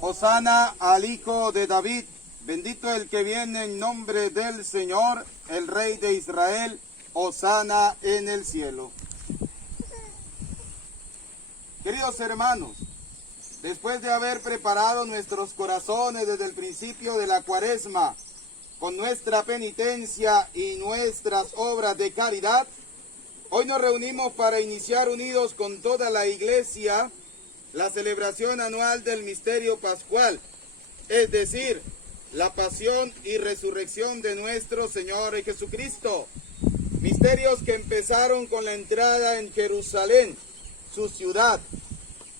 Hosana al Hijo de David, bendito el que viene en nombre del Señor, el Rey de Israel, Hosana en el cielo. Queridos hermanos, después de haber preparado nuestros corazones desde el principio de la Cuaresma, con nuestra penitencia y nuestras obras de caridad, hoy nos reunimos para iniciar unidos con toda la Iglesia la celebración anual del misterio pascual, es decir, la pasión y resurrección de nuestro Señor Jesucristo. Misterios que empezaron con la entrada en Jerusalén, su ciudad.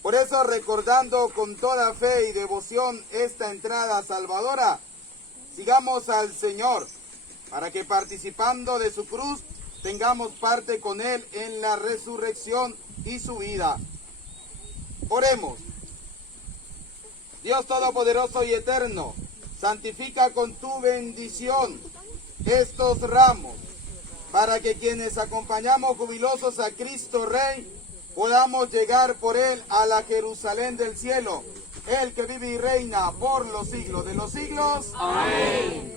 Por eso, recordando con toda fe y devoción esta entrada salvadora, sigamos al Señor, para que participando de su cruz, tengamos parte con Él en la resurrección y su vida. Oremos. Dios Todopoderoso y Eterno, santifica con tu bendición estos ramos, para que quienes acompañamos jubilosos a Cristo Rey, podamos llegar por Él a la Jerusalén del cielo, Él que vive y reina por los siglos de los siglos. Amén.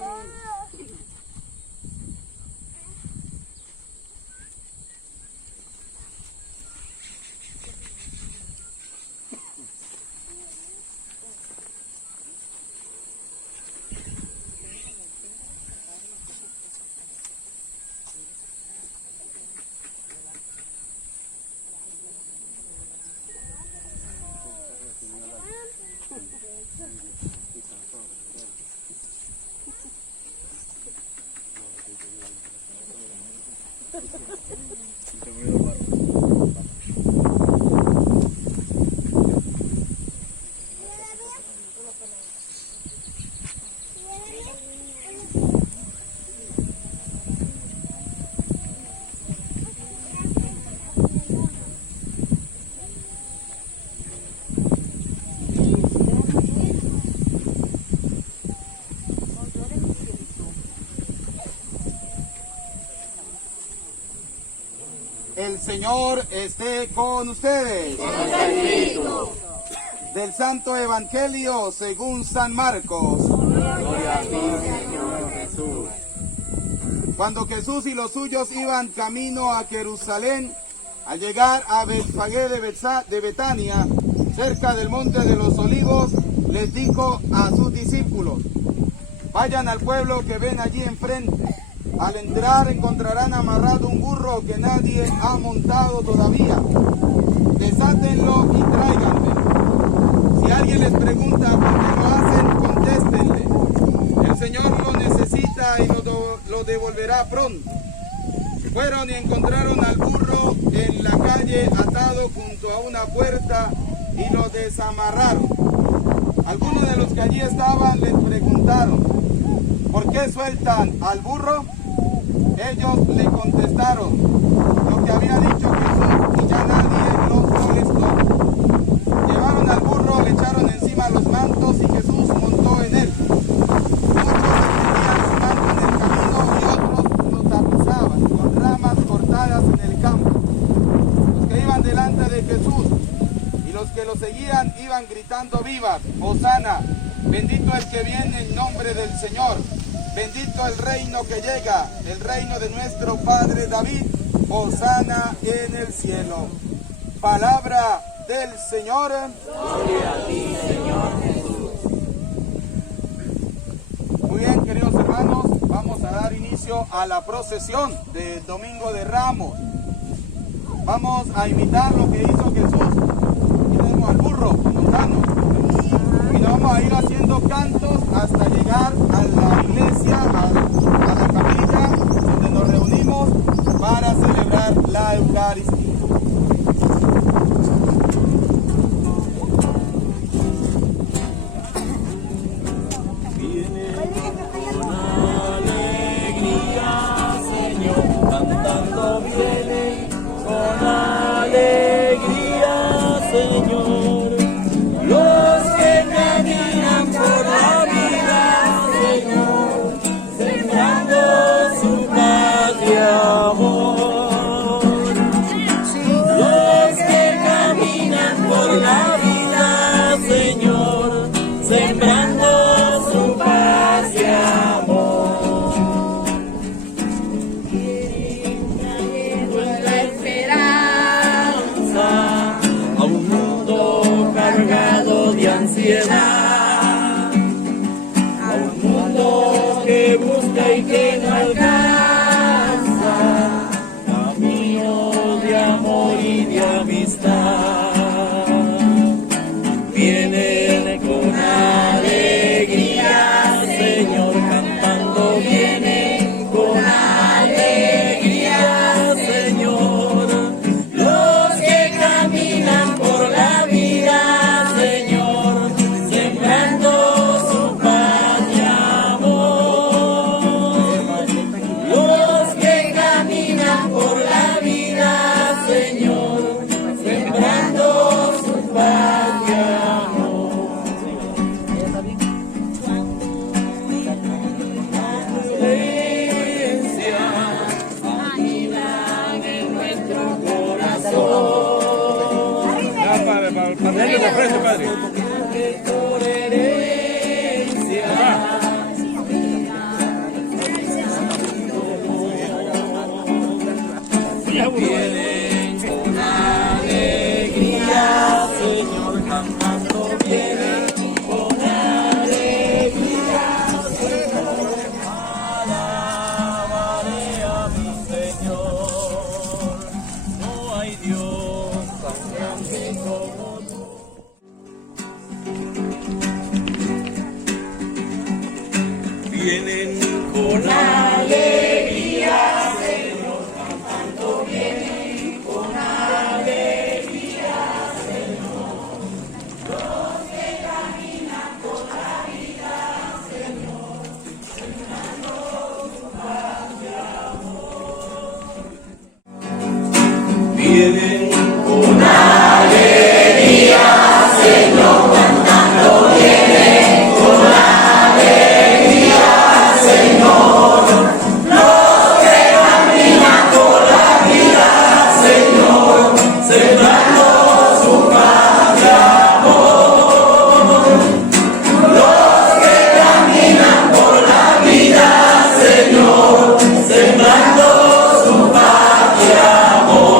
El Señor esté con ustedes. Del Santo Evangelio según San Marcos. Gloria a ti, Señor Jesús. Cuando Jesús y los suyos iban camino a Jerusalén, al llegar a Betfagé de Betania, cerca del monte de los Olivos, les dijo a sus discípulos: vayan al pueblo que ven allí enfrente. Al entrar encontrarán amarrado un burro que nadie ha montado todavía. Desátenlo y tráiganme. Si alguien les pregunta por qué lo hacen, contéstenle: el Señor lo necesita y lo devolverá pronto. Fueron y encontraron al burro en la calle atado junto a una puerta y lo desamarraron. Algunos de los que allí estaban les preguntaron: ¿por qué sueltan al burro? Ellos le contestaron lo que había dicho Jesús y ya nadie los molestó. Llevaron al burro, le echaron encima los mantos y Jesús montó en él. Muchos extendían su manto en el camino y otros lo tapizaban con ramas cortadas en el campo. Los que iban delante de Jesús y los que lo seguían iban gritando vivas: Hosana, bendito el que viene en nombre del Señor. Bendito el reino que llega, el reino de nuestro Padre David, Hosana en el cielo. Palabra del Señor. Gloria a ti, Señor Jesús. Muy bien, queridos hermanos, vamos a dar inicio a la procesión del Domingo de Ramos. Vamos a imitar lo que hizo Jesús. Y tenemos al burro montando. Y nos vamos a ir haciendo cantos hasta llegar a la iglesia, a la capilla, donde nos reunimos para celebrar la Eucaristía. Viene con alegría, Señor, cantando viene con alegría, Señor. Los que caminan por la vida, Señor, sembrando su paz y amor. sembrando su paz y amor. Trayendo la esperanza a un mundo cargado de ansiedad, a un mundo que busca y que no alcanza caminos de amor y de amistad. Vienen con alegría, Señor, cantando. Vienen con alegría, Señor, los que caminan por la vida, Señor, sembrando su paz y amor. Los que caminan por la vida, Señor, sembrando su paz y amor. Por herencia, vienen con alegría, Señor, cantando. Vienen con alegría, Señor, alabaré a mi Señor. No hay Dios tan grande como tú. Vienen con alegría, Señor, cantando. Vienen con alegría, Señor, los que caminan por la vida, Señor, sembrando su paz y amor. Vienen con alegría, Señor, cantando. Vienen con alegría, Señor, los que caminan por la vida, Señor, sembrando su paz y amor. Los que caminan por la vida, Señor, sembrando su paz y amor.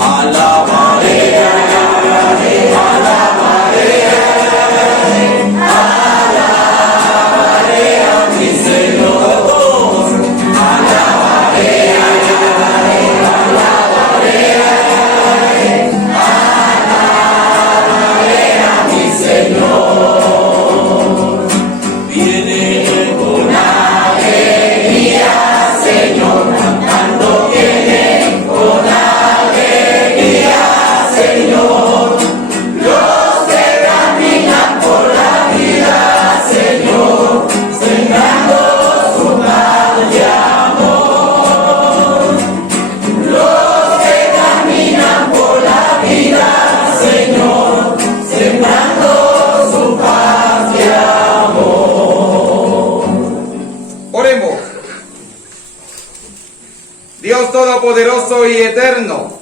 Alabaré, alabaré, alabaré, alabaré a mi Señor. Alabaré, alabaré, alabaré, alabaré a mi Señor. Viene con alegría, Señor, cantando. Viene con alegría, Señor, los que caminan por la vida, Señor, sembrando su paz y amor. Los que caminan por la vida, Señor, sembrando su paz y amor. Oremos. Dios Todopoderoso y Eterno,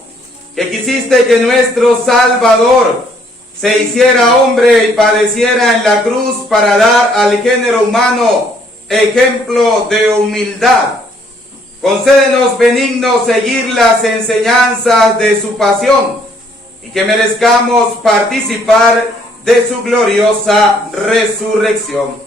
que quisiste que nuestro Salvador se hiciera hombre y padeciera en la cruz para dar al género humano ejemplo de humildad. Concédenos benigno seguir las enseñanzas de su pasión y que merezcamos participar de su gloriosa resurrección.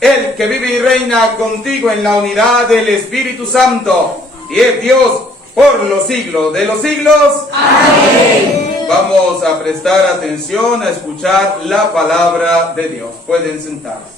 Él que vive y reina contigo en la unidad del Espíritu Santo y es Dios por los siglos de los siglos. Amén. Vamos a prestar atención a escuchar la palabra de Dios. Pueden sentarse.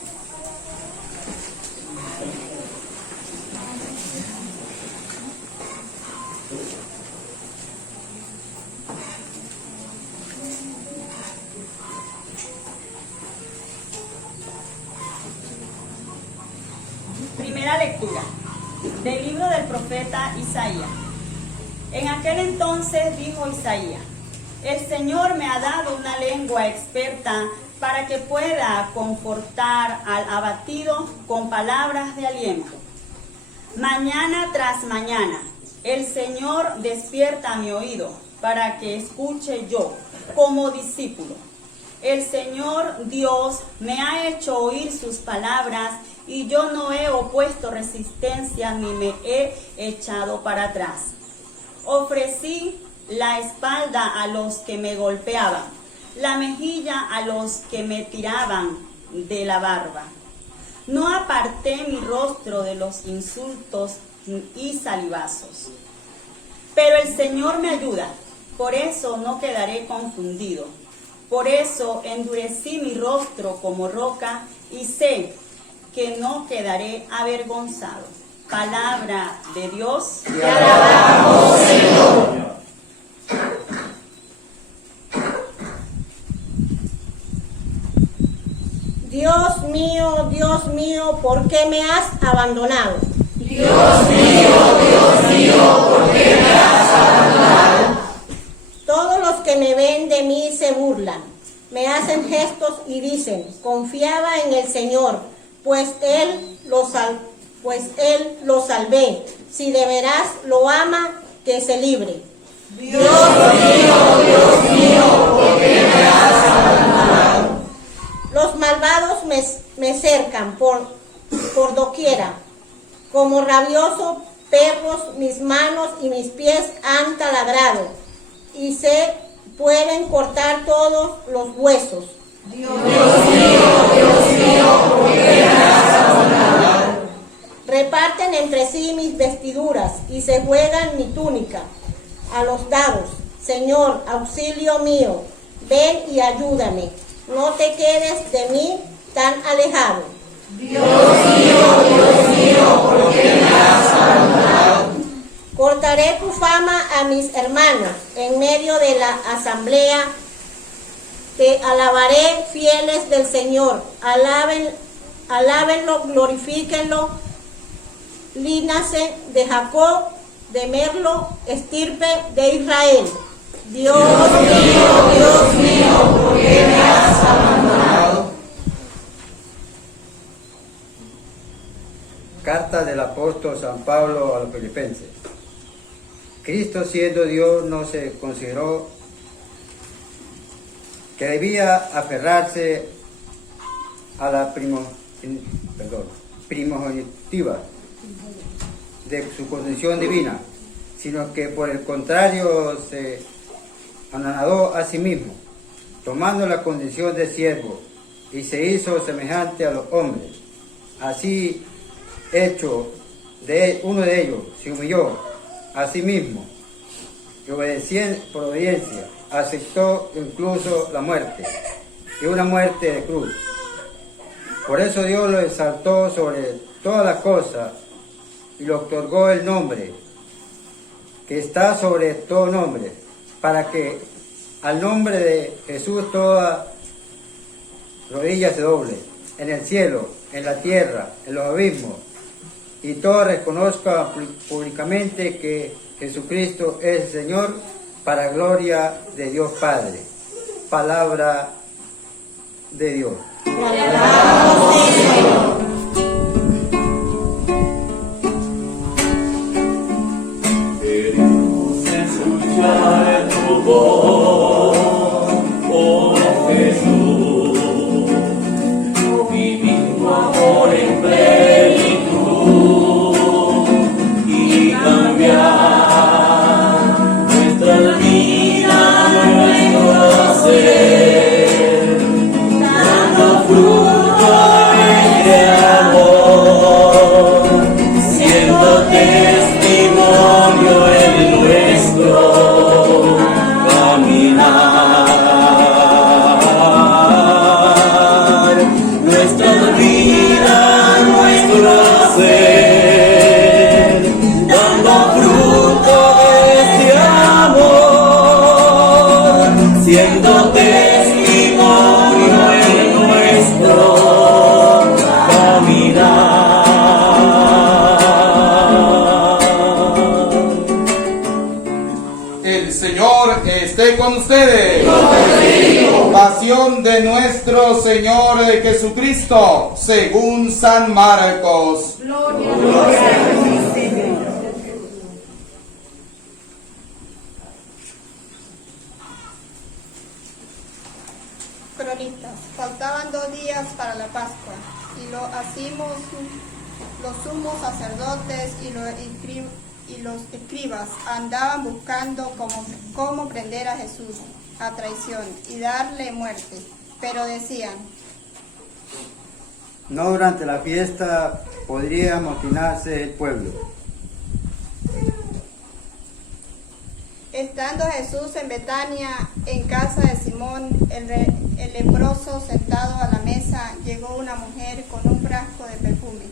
Primera lectura del libro del profeta Isaías. En aquel entonces dijo Isaías: el Señor me ha dado una lengua experta para que pueda confortar al abatido con palabras de aliento. Mañana tras mañana, el Señor despierta mi oído para que escuche yo como discípulo. El Señor Dios me ha hecho oír sus palabras y yo no he opuesto resistencia ni me he echado para atrás. Ofrecí la espalda a los que me golpeaban, la mejilla a los que me tiraban de la barba. No aparté mi rostro de los insultos y salivazos. Pero el Señor me ayuda, por eso no quedaré confundido. Por eso endurecí mi rostro como roca y sé que no quedaré avergonzado. Palabra de Dios. Te alabamos, Señor. Dios mío, ¿por qué me has abandonado? Dios mío, ¿por qué me has abandonado? Todos los que me ven de mí se burlan, me hacen gestos y dicen, confiaba en el Señor, pues Él lo salvé. Si de veras lo ama, que se libre. Dios mío, ¿por qué me has abandonado? Los malvados me cercan por doquiera. Como rabiosos perros, mis manos y mis pies han taladrado, y se pueden cortar todos los huesos. Dios mío, ¿por qué me has abandonado? Reparten entre sí mis vestiduras y se juegan mi túnica a los dados. Señor, auxilio mío, ven y ayúdame. No te quedes de mí tan alejado. Dios mío, ¿por qué me has abandonado? Cortaré tu fama a mis hermanos en medio de la asamblea. Te alabaré, fieles del Señor. Alábenlo, glorifíquenlo. Linaje de Jacob, de Merlo, estirpe de Israel. Dios mío, ¿por qué me has abandonado? Carta del apóstol San Pablo a los Filipenses. Cristo, siendo Dios, no se consideró que debía aferrarse a la primogenitura de su condición divina, sino que por el contrario se anonadó a sí mismo, tomando la condición de siervo, y se hizo semejante a los hombres. Así, hecho uno de ellos, se humilló a sí mismo, y por obediencia, aceptó incluso la muerte, y una muerte de cruz. Por eso Dios lo exaltó sobre todas las cosas, y le otorgó el nombre, que está sobre todo nombre, para que al nombre de Jesús toda rodilla se doble, en el cielo, en la tierra, en los abismos, y todo reconozca públicamente que Jesucristo es el Señor, para gloria de Dios Padre. Palabra de Dios. Te alabamos, Señor. Queremos escuchar tu voz, oh Jesús, vivir tu amor en plenitud y cambiar nuestra vida, nuestro ser, dando fruto de amor, siendo testimonio en nuestro caminar, nuestra vida, nuestro ser, dando fruto de este amor, siendo testimonio en nuestro caminar. El Señor esté con ustedes. Pasión de nuestro Señor Jesucristo, según San Marcos. días para la Pascua, y los sumos sacerdotes y los escribas andaban buscando cómo prender a Jesús a traición y darle muerte, pero decían: no durante la fiesta podría amotinarse el pueblo. Estando Jesús en Betania, en casa de Simón el leproso, sentado a la mesa, llegó una mujer con un frasco de perfume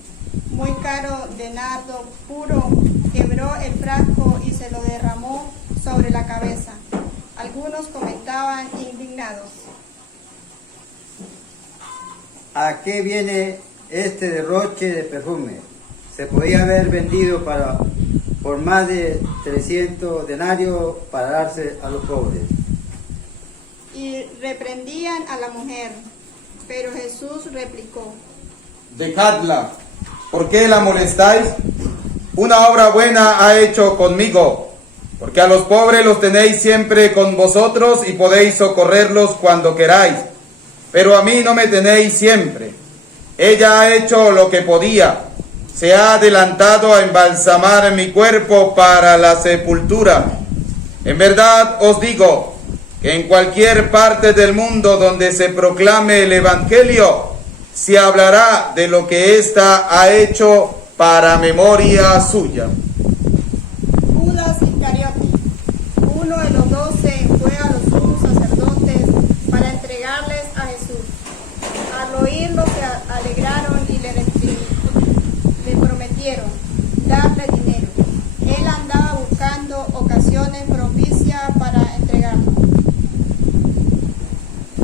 muy caro de nardo puro, quebró el frasco y se lo derramó sobre la cabeza. Algunos comentaban indignados: ¿a qué viene este derroche de perfume? Se podía haber vendido por más de 300 denarios para darse a los pobres. Y reprendían a la mujer, pero Jesús replicó: Dejadla, ¿por qué la molestáis? Una obra buena ha hecho conmigo, porque a los pobres los tenéis siempre con vosotros y podéis socorrerlos cuando queráis, pero a mí no me tenéis siempre. Ella ha hecho lo que podía, se ha adelantado a embalsamar mi cuerpo para la sepultura. En verdad os digo que en cualquier parte del mundo donde se proclame el Evangelio, se hablará de lo que ésta ha hecho para memoria suya. Judas Iscariote, uno de los 12, fue a los sumos sacerdotes para entregarles a Jesús. Al oírlo se alegraron y le prometieron darle dinero. Él andaba buscando ocasiones propicias para entregarlo.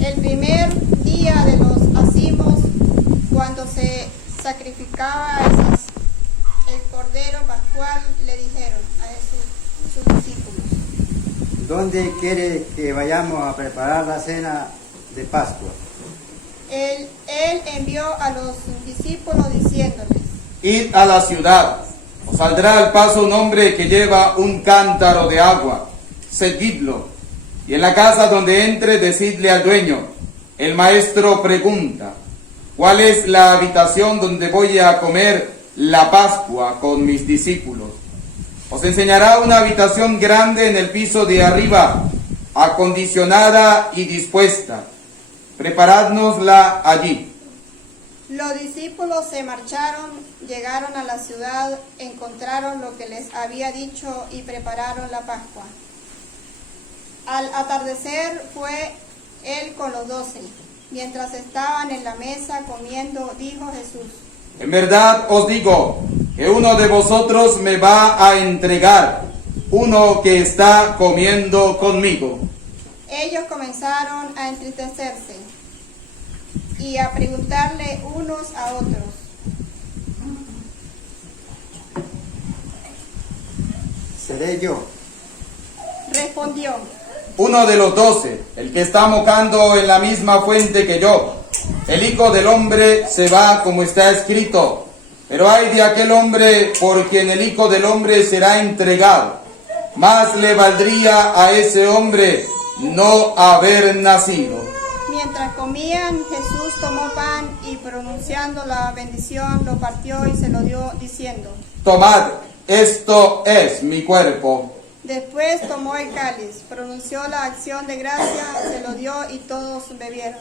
El primer día de los ázimos, cuando se sacrificaba el cordero pascual, le dijeron a Jesús sus discípulos: ¿dónde quiere que vayamos a preparar la cena de Pascua? Él envió a los discípulos diciéndoles: Id a la ciudad, os saldrá al paso un hombre que lleva un cántaro de agua, seguidlo, y en la casa donde entre decidle al dueño: el maestro pregunta, ¿cuál es la habitación donde voy a comer la Pascua con mis discípulos? Os enseñará una habitación grande en el piso de arriba, acondicionada y dispuesta. Preparádnosla allí. Los discípulos se marcharon, llegaron a la ciudad, encontraron lo que les había dicho y prepararon la Pascua. Al atardecer fue él con los 12. Mientras estaban en la mesa comiendo, dijo Jesús: En verdad os digo que uno de vosotros me va a entregar, uno que está comiendo conmigo. Ellos comenzaron a entristecerse y a preguntarle unos a otros: ¿seré yo? Respondió: Uno de los 12, el que está mojando en la misma fuente que yo. El Hijo del Hombre se va como está escrito, pero ay de aquel hombre por quien el Hijo del Hombre será entregado. Más le valdría a ese hombre no haber nacido. Mientras comían, Jesús tomó pan y pronunciando la bendición lo partió y se lo dio diciendo: Tomad, esto es mi cuerpo. Después tomó el cáliz, pronunció la acción de gracia, se lo dio y todos bebieron.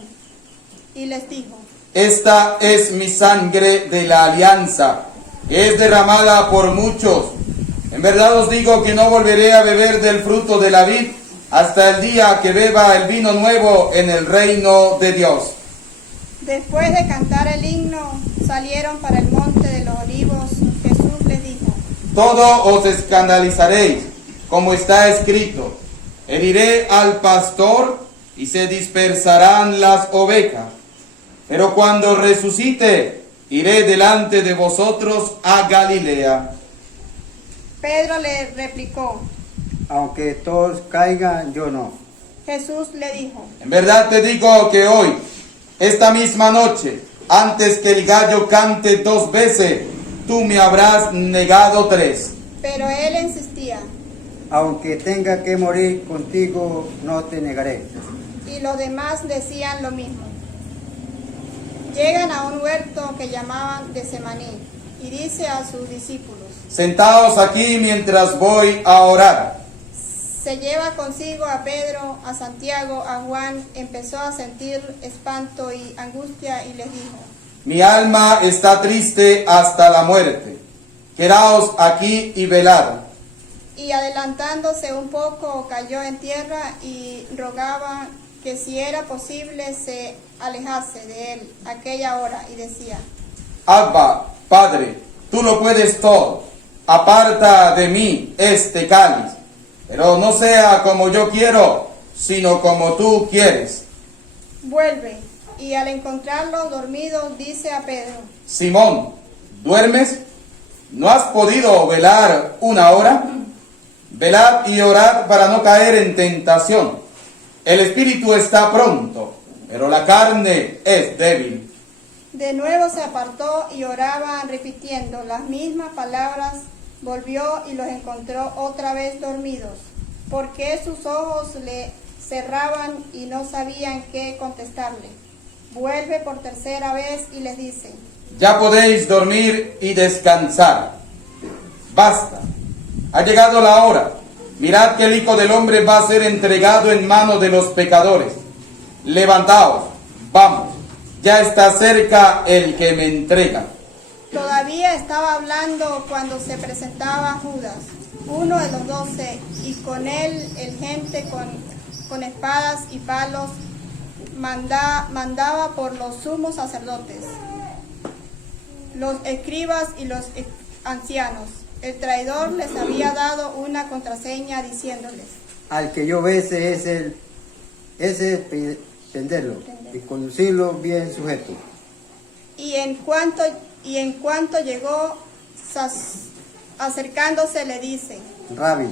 Y les dijo: Esta es mi sangre de la alianza, que es derramada por muchos. En verdad os digo que no volveré a beber del fruto de la vid hasta el día que beba el vino nuevo en el reino de Dios. Después de cantar el himno, salieron para el monte de los olivos. Jesús les dijo: Todo os escandalizaréis, como está escrito: heriré al pastor y se dispersarán las ovejas. Pero cuando resucite, iré delante de vosotros a Galilea. Pedro le replicó: Aunque todos caigan, yo no. Jesús le dijo: En verdad te digo que hoy, esta misma noche, antes que el gallo cante 2 veces, tú me habrás negado 3. Pero él insistía. Aunque tenga que morir contigo, no te negaré. Y los demás decían lo mismo. Llegan a un huerto que llamaban Getsemaní y dice a sus discípulos: Sentaos aquí mientras voy a orar. Se lleva consigo a Pedro, a Santiago, a Juan, empezó a sentir espanto y angustia y les dijo: Mi alma está triste hasta la muerte. Quedaos aquí y velad. Y adelantándose un poco cayó en tierra y rogaba que si era posible se alejase de él aquella hora y decía: Abba, Padre, tú lo puedes todo. Aparta de mí este cáliz, pero no sea como yo quiero, sino como tú quieres. Vuelve, y al encontrarlo dormido dice a Pedro: Simón, ¿duermes? ¿No has podido velar una hora? Velad y orad para no caer en tentación. El espíritu está pronto, pero la carne es débil. De nuevo se apartó y oraba repitiendo las mismas palabras. Volvió y los encontró otra vez dormidos, porque sus ojos le cerraban y no sabían qué contestarle. Vuelve por tercera vez y les dice: Ya podéis dormir y descansar. Basta, ha llegado la hora. Mirad que el Hijo del Hombre va a ser entregado en manos de los pecadores. Levantaos, vamos, ya está cerca el que me entrega. Todavía estaba hablando cuando se presentaba Judas, uno de los 12, y con él el gente con espadas y palos mandaba por los sumos sacerdotes, los escribas y los ancianos. El traidor les había dado una contraseña diciéndoles: Al que yo bese ese prenderlo y conducirlo bien sujeto. Y en cuanto llegó, acercándose le dice: Rabí,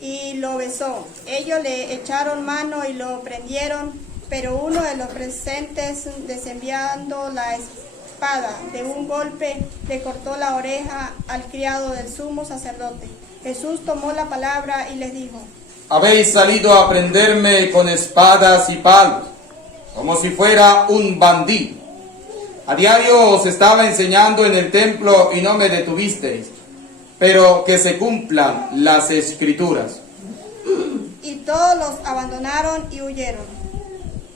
y lo besó. Ellos le echaron mano y lo prendieron, pero uno de los presentes, desenviando la espada de un golpe, le cortó la oreja al criado del sumo sacerdote. Jesús tomó la palabra y les dijo: Habéis salido a prenderme con espadas y palos, como si fuera un bandido. A diario os estaba enseñando en el templo y no me detuvisteis, pero que se cumplan las escrituras. Y todos los abandonaron y huyeron.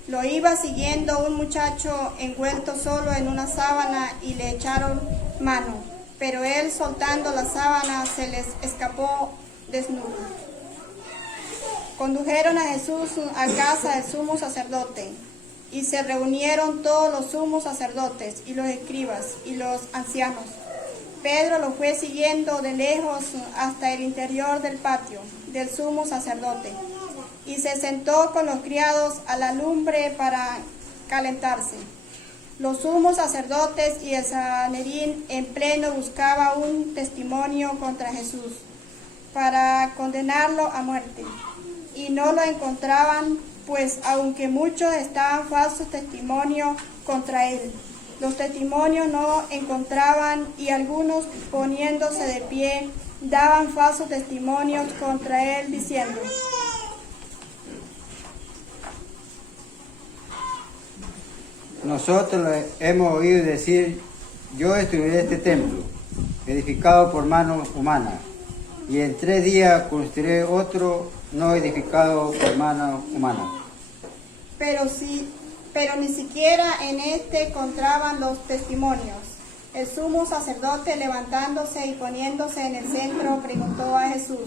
Lo iba siguiendo un muchacho envuelto solo en una sábana y le echaron mano, pero él, soltando la sábana, se les escapó desnudo. Condujeron a Jesús a casa del sumo sacerdote, y se reunieron todos los sumos sacerdotes y los escribas y los ancianos. Pedro lo fue siguiendo de lejos hasta el interior del patio del sumo sacerdote, y se sentó con los criados a la lumbre para calentarse. Los sumos sacerdotes y el Sanedrín en pleno buscaba un testimonio contra Jesús para condenarlo a muerte, y no lo encontraban, pues aunque muchos estaban falsos testimonios contra él, los testimonios no encontraban, y algunos, poniéndose de pie, daban falsos testimonios contra él, diciendo: nosotros le hemos oído decir: yo destruiré este templo, edificado por mano humana, y en 3 días construiré otro no edificado por mano humana. Pero ni siquiera en este encontraban los testimonios. El sumo sacerdote, levantándose y poniéndose en el centro, preguntó a Jesús: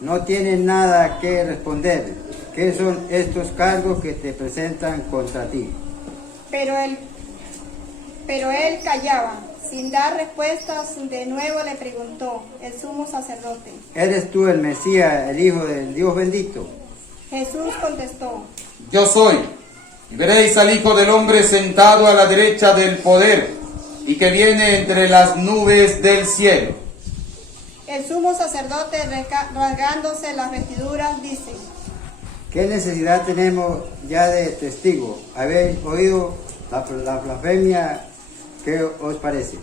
No tienes nada que responder. ¿Qué son estos cargos que te presentan contra ti? Pero él callaba, sin dar respuestas. De nuevo le preguntó el sumo sacerdote: ¿Eres tú el Mesías, el Hijo del Dios bendito? Jesús contestó: Yo soy, y veréis al Hijo del Hombre sentado a la derecha del poder, y que viene entre las nubes del cielo. El sumo sacerdote, rasgándose las vestiduras, dice: ¿Qué necesidad tenemos ya de testigo? ¿Habéis oído la blasfemia? ¿Qué os parece?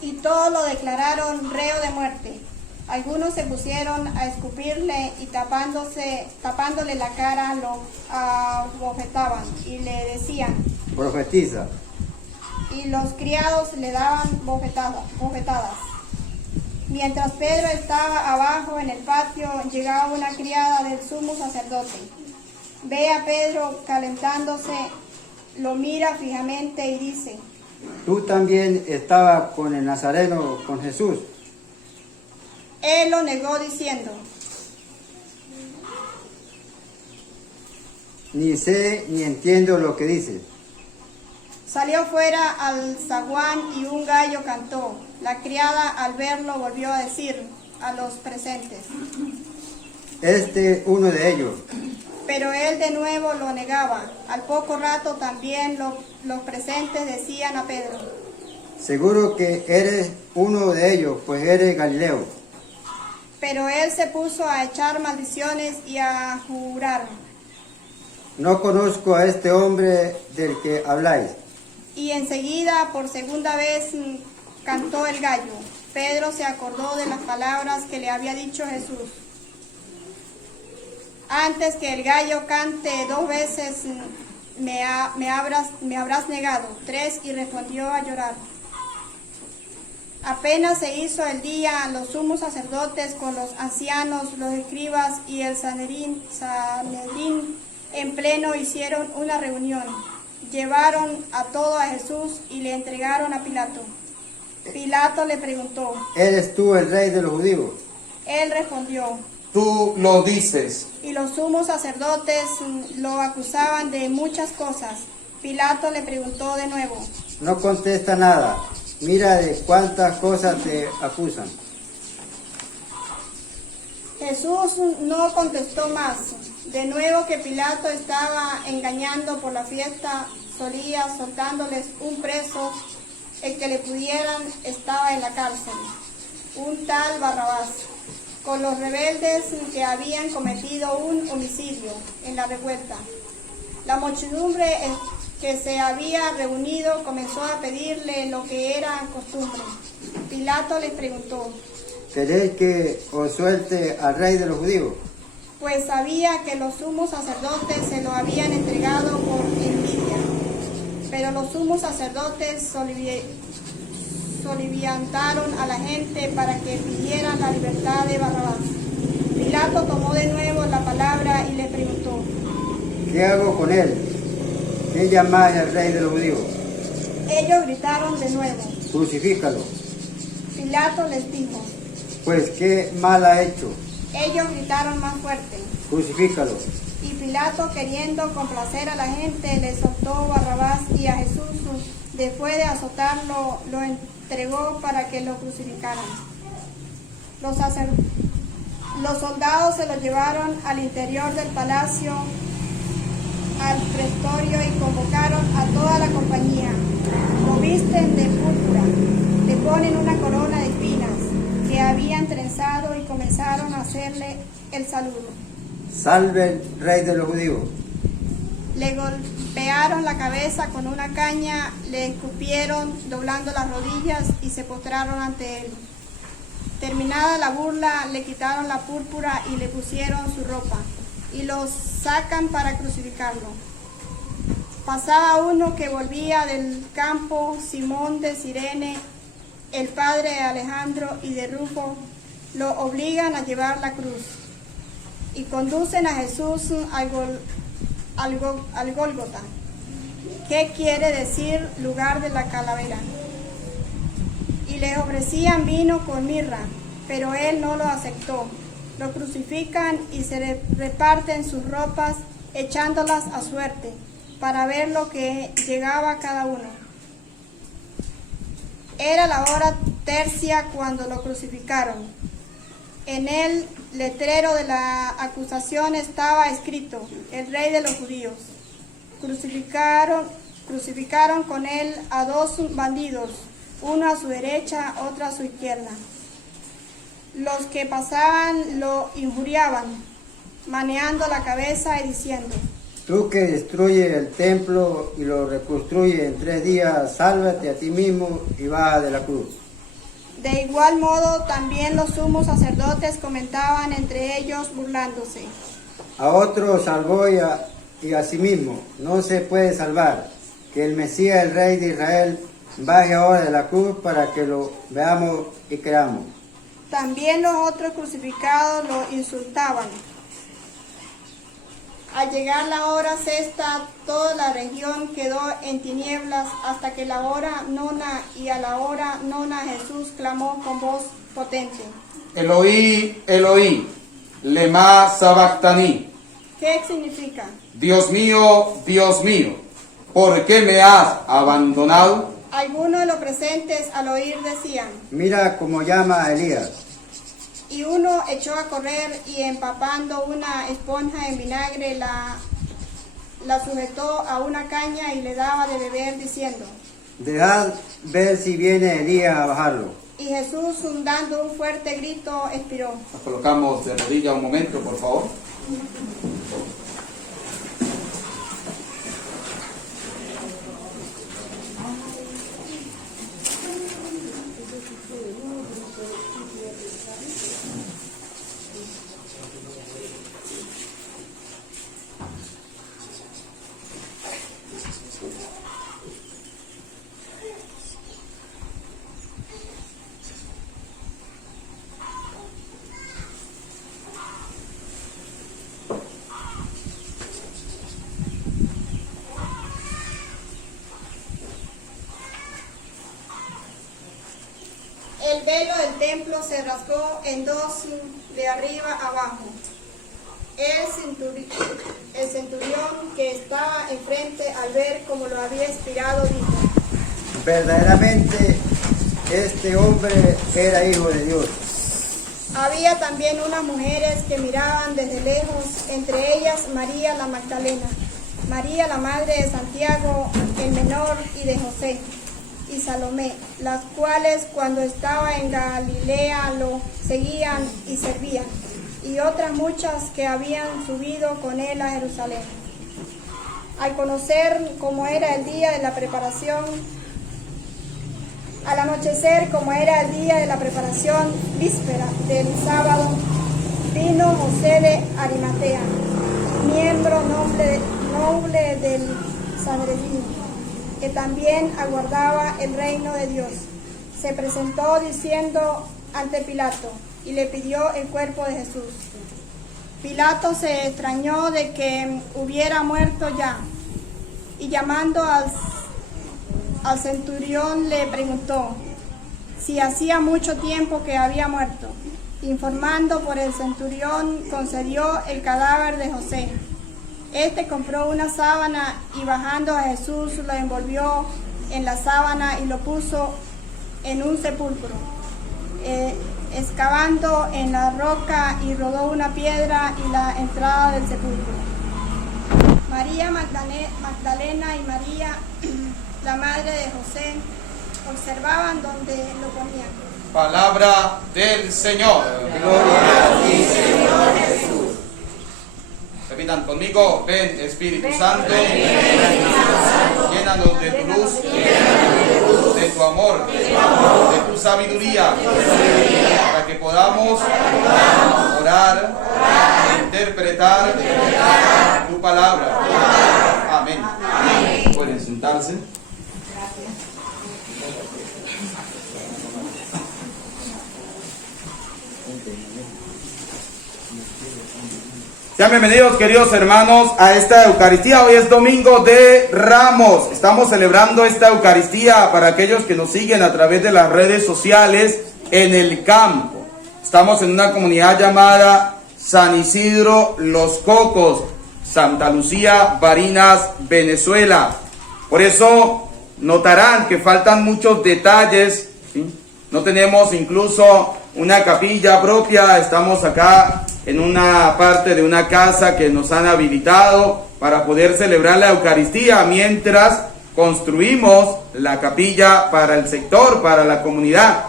Y todos lo declararon reo de muerte. Algunos se pusieron a escupirle y tapándole la cara lo abofetaban y le decían: Profetiza. y los criados le daban bofetadas. Mientras Pedro estaba abajo en el patio, llegaba una criada del sumo sacerdote. Ve a Pedro calentándose, lo mira fijamente y dice: Tú también estabas con el Nazareno, con Jesús. Él lo negó diciendo: Ni sé ni entiendo lo que dices. Salió fuera al zaguán y un gallo cantó. La criada al verlo volvió a decir a los presentes: Uno de ellos. Pero él de nuevo lo negaba. Al poco rato también los presentes decían a Pedro: Seguro que eres uno de ellos, pues eres Galileo. Pero él se puso a echar maldiciones y a jurar. No conozco a este hombre del que habláis. Y enseguida, por segunda vez, cantó el gallo. Pedro se acordó de las palabras que le había dicho Jesús: antes que el gallo cante 2 veces, me habrás negado 3, y respondió a llorar. Apenas se hizo el día, los sumos sacerdotes con los ancianos, los escribas y el Sanedrín en pleno hicieron una reunión. Llevaron a todo a Jesús y le entregaron a Pilato. Pilato le preguntó: ¿Eres tú el rey de los judíos? Él respondió: Tú lo dices. Y los sumos sacerdotes lo acusaban de muchas cosas. Pilato le preguntó de nuevo: No contesta nada. Mira de cuántas cosas te acusan. Jesús no contestó más. De nuevo que Pilato estaba engañando por la fiesta, solía soltándoles un preso, el que le pudieran estaba en la cárcel, un tal Barrabás, con los rebeldes que habían cometido un homicidio en la revuelta. La muchedumbre que se había reunido comenzó a pedirle lo que era costumbre. Pilato les preguntó: ¿Queréis que os suelte al rey de los judíos? Pues sabía que los sumos sacerdotes se lo habían entregado por envidia. Pero los sumos sacerdotes soliviantaron a la gente para que pidieran la libertad de Barrabás. Pilato tomó de nuevo la palabra y le preguntó: ¿Qué hago con él? ¿Qué llamáis al rey de los judíos? Ellos gritaron de nuevo. Crucifícalo. Pilato les dijo. Pues qué mal ha hecho. Ellos gritaron más fuerte. Crucifícalo. Y Pilato, queriendo complacer a la gente, le soltó Barrabás, y a Jesús, después de azotarlo, lo entregó para que lo crucificaran. Los soldados se lo llevaron al interior del palacio, al pretorio, y convocaron a toda la compañía. Lo visten de púrpura, le ponen una corona de espinas que habían trenzado y comenzaron a hacerle el saludo. Salve el rey de los judíos. Le golpearon la cabeza con una caña, le escupieron doblando las rodillas y se postraron ante él. Terminada la burla, le quitaron la púrpura y le pusieron su ropa, y lo sacan para crucificarlo. Pasaba uno que volvía del campo, Simón de Cirene, el padre de Alejandro y de Rufo, lo obligan a llevar la cruz, y conducen a Jesús al Gólgota, que quiere decir lugar de la calavera. Y le ofrecían vino con mirra, pero él no lo aceptó. Lo crucifican y se reparten sus ropas, echándolas a suerte, para ver lo que llegaba a cada uno. Era la hora tercia cuando lo crucificaron. En el letrero de la acusación estaba escrito: el rey de los judíos. Crucificaron con él a 2 bandidos, uno a su derecha, otro a su izquierda. Los que pasaban lo injuriaban, meneando la cabeza y diciendo: Tú que destruyes el templo y lo reconstruyes en 3 días, sálvate a ti mismo y baja de la cruz. De igual modo, también los sumos sacerdotes comentaban entre ellos burlándose. A otro salvó y a sí mismo no se puede salvar, que el Mesías, el rey de Israel, baje ahora de la cruz para que lo veamos y creamos. También los otros crucificados lo insultaban. Al llegar la hora sexta, toda la región quedó en tinieblas hasta que la hora nona, y a la hora nona Jesús clamó con voz potente. Eloí, Eloí, lema sabactani. ¿Qué significa? Dios mío, ¿por qué me has abandonado? Algunos de los presentes al oír decían, Mira cómo llama a Elías. y uno echó a correr y empapando una esponja en vinagre la sujetó a una caña y le daba de beber diciendo, Dejad ver si viene Elías a bajarlo. y Jesús dando un fuerte grito expiró. Nos colocamos de rodilla un momento, por favor. El velo del templo se rasgó en dos de arriba abajo. El centurión que estaba enfrente al ver cómo lo había expirado dijo, Verdaderamente este hombre era hijo de Dios. había también unas mujeres que miraban desde lejos, entre ellas María la Magdalena, María la madre de Santiago el menor y de José, y Salomé, las cuales cuando estaba en Galilea lo seguían y servían, y otras muchas que habían subido con él a Jerusalén. Al conocer cómo era el día de la preparación, al anochecer como era el día de la preparación víspera del sábado, vino José de Arimatea, miembro noble del Sanedrín, que también aguardaba el reino de Dios. Se presentó diciendo ante Pilato y le pidió el cuerpo de Jesús. Pilato se extrañó de que hubiera muerto ya, y llamando al centurión le preguntó si hacía mucho tiempo que había muerto. Informando por el centurión, concedió el cadáver de José. Este compró una sábana y bajando a Jesús lo envolvió en la sábana y lo puso en un sepulcro, excavando en la roca y rodó una piedra y la entrada del sepulcro. María Magdalena y María, la madre de José, observaban donde lo ponían. Palabra del Señor. Gloria a ti, Señor Jesús. Repitan conmigo, ven Espíritu Santo, llénanos de tu luz, de tu amor, de tu sabiduría, para que podamos orar e interpretar tu palabra. Amén. Pueden sentarse. Sean bienvenidos, queridos hermanos, a esta Eucaristía. Hoy es Domingo de Ramos. Estamos celebrando esta Eucaristía para aquellos que nos siguen a través de las redes sociales en el campo. Estamos en una comunidad llamada San Isidro Los Cocos, Santa Lucía, Barinas, Venezuela. Por eso notarán que faltan muchos detalles, ¿sí? No tenemos incluso una capilla propia. Estamos acá en una parte de una casa que nos han habilitado para poder celebrar la Eucaristía, mientras construimos la capilla para el sector, para la comunidad.